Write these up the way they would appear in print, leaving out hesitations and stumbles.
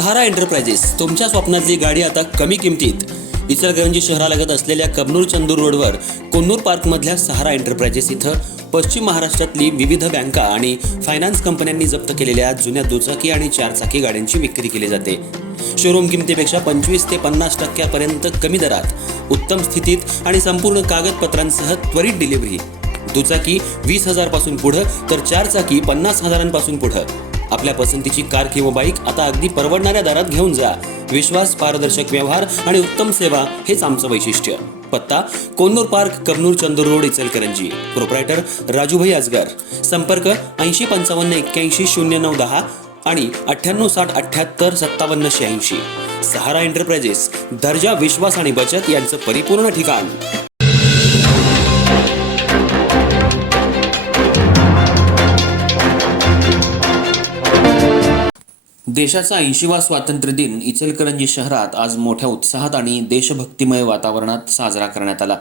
सहारा enterprises तुमच्या स्वप्नातली गाडी आता कमी किमतीत. इचलकरंजी शहरालगत असलेल्या कबनूर चंदूर रोडवर कोन्नूर पार्कमधल्या सहारा एंटरप्राइजेस इथं पश्चिम महाराष्ट्रातली विविध बँका आणि फायनान्स कंपन्यांनी जप्त केलेल्या जुन्या दुचाकी आणि चारचाकी गाड्यांची विक्री केली जाते. शोरूम किमतीपेक्षा 25 ते 50% कमी दरात, उत्तम स्थितीत आणि संपूर्ण कागदपत्रांसह त्वरित डिलिव्हरी. दुचाकी 20,000 पासून पुढे तर चारचाकी 50,000 पुढे. आपल्या पसंतीची कार किंवा बाईक आता अगदी परवडणाऱ्या दरात घेऊन जा. विश्वास, पारदर्शक व्यवहार आणि उत्तम सेवा हेच आमचं वैशिष्ट्य. पत्ता Konnur park, Kabnur Chandur road, Ichalkaranji. Proprietor Rajubhai Ajgar. संपर्क 8055810910 आणि 9860785786. सहारा एंटरप्राइजेस, दर्जा, विश्वास आणि बचत यांचं परिपूर्ण ठिकाण. देशाचा 80वा स्वातंत्र्य दिन इचलकरंजी शहरात आज मोठ्या उत्साहात आणि देशभक्तिमय वातावरणात साजरा करण्यात आला.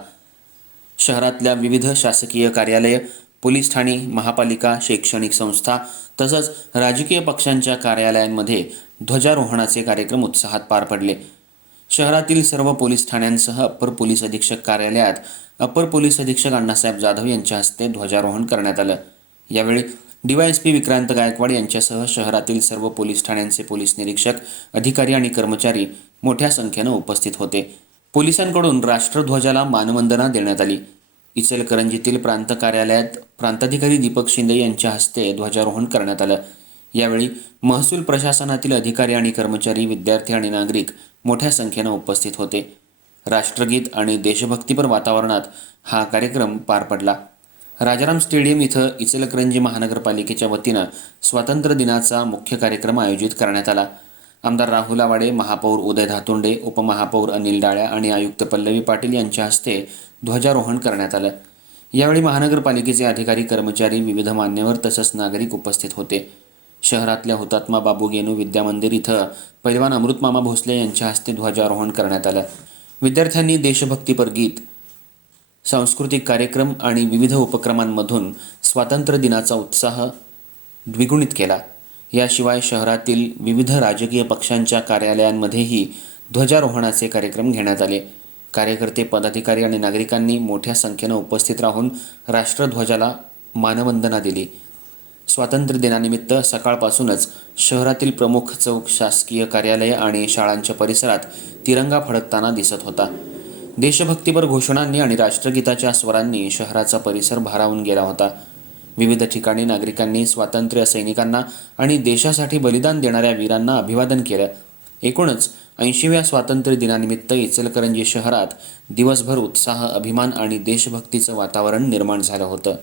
शहरातल्या विविध शासकीय कार्यालय, पोलीस ठाणी, महापालिका, शैक्षणिक संस्था तसंच राजकीय पक्षांच्या कार्यालयांमध्ये ध्वजारोहणाचे कार्यक्रम उत्साहात पार पडले. शहरातील सर्व पोलीस ठाण्यांसह अप्पर पोलीस अधीक्षक कार्यालयात अप्पर पोलीस अधीक्षक अण्णासाहेब जाधव यांच्या हस्ते ध्वजारोहण करण्यात आलं. यावेळी DYSP विक्रांत गायकवाड यांच्यासह शहरातील सर्व पोलीस ठाण्यांचे पोलीस निरीक्षक, अधिकारी आणि कर्मचारी मोठ्या संख्येनं उपस्थित होते. पोलिसांकडून राष्ट्रध्वजाला मानवंदना देण्यात आली. इचलकरंजीतील प्रांत कार्यालयात प्रांताधिकारी दीपक शिंदे यांच्या हस्ते ध्वजारोहण करण्यात आलं. यावेळी महसूल प्रशासनातील अधिकारी आणि कर्मचारी, विद्यार्थी आणि नागरिक मोठ्या संख्येनं उपस्थित होते. राष्ट्रगीत आणि देशभक्तीपर वातावरणात हा कार्यक्रम पार पडला. राजाराम स्टेडियम इथं इचलकरंजी महानगरपालिकेच्या वतीनं स्वातंत्र्य दिनाचा मुख्य कार्यक्रम आयोजित करण्यात आला. आमदार राहुल आवाडे, महापौर उदय धातोंडे, उपमहापौर अनिल डाळ्या आणि आयुक्त पल्लवी पाटील यांच्या हस्ते ध्वजारोहण करण्यात आलं. यावेळी महानगरपालिकेचे अधिकारी, कर्मचारी, विविध मान्यवर तसंच नागरिक उपस्थित होते. शहरातल्या हुतात्मा बाबू गेनू विद्या मंदिर इथं पैलवान अमृतमामा भोसले यांच्या हस्ते ध्वजारोहण करण्यात आलं. विद्यार्थ्यांनी देशभक्तीपर गीत, सांस्कृतिक कार्यक्रम आणि विविध उपक्रमांमधून स्वातंत्र्य दिनाचा उत्साह द्विगुणित केला. याशिवाय शहरातील विविध राजकीय पक्षांच्या कार्यालयांमध्येही ध्वजारोहणाचे कार्यक्रम घेण्यात आले. कार्यकर्ते, पदाधिकारी आणि नागरिकांनी मोठ्या संख्येनं उपस्थित राहून राष्ट्रध्वजाला मानवंदना दिली. स्वातंत्र्य दिनानिमित्त सकाळपासूनच शहरातील प्रमुख चौक, शासकीय कार्यालय आणि शाळांच्या परिसरात तिरंगा फडकताना दिसत होता. देशभक्तीपर घोषणांनी आणि राष्ट्रगीताच्या स्वरांनी शहराचा परिसर भारावून गेला होता. विविध ठिकाणी नागरिकांनी स्वातंत्र्य सैनिकांना आणि देशासाठी बलिदान देणाऱ्या वीरांना अभिवादन केलं. एकूणच 80व्या स्वातंत्र्य दिनानिमित्त इचलकरंजी शहरात दिवसभर उत्साह, अभिमान आणि देशभक्तीचं वातावरण निर्माण झालं होतं.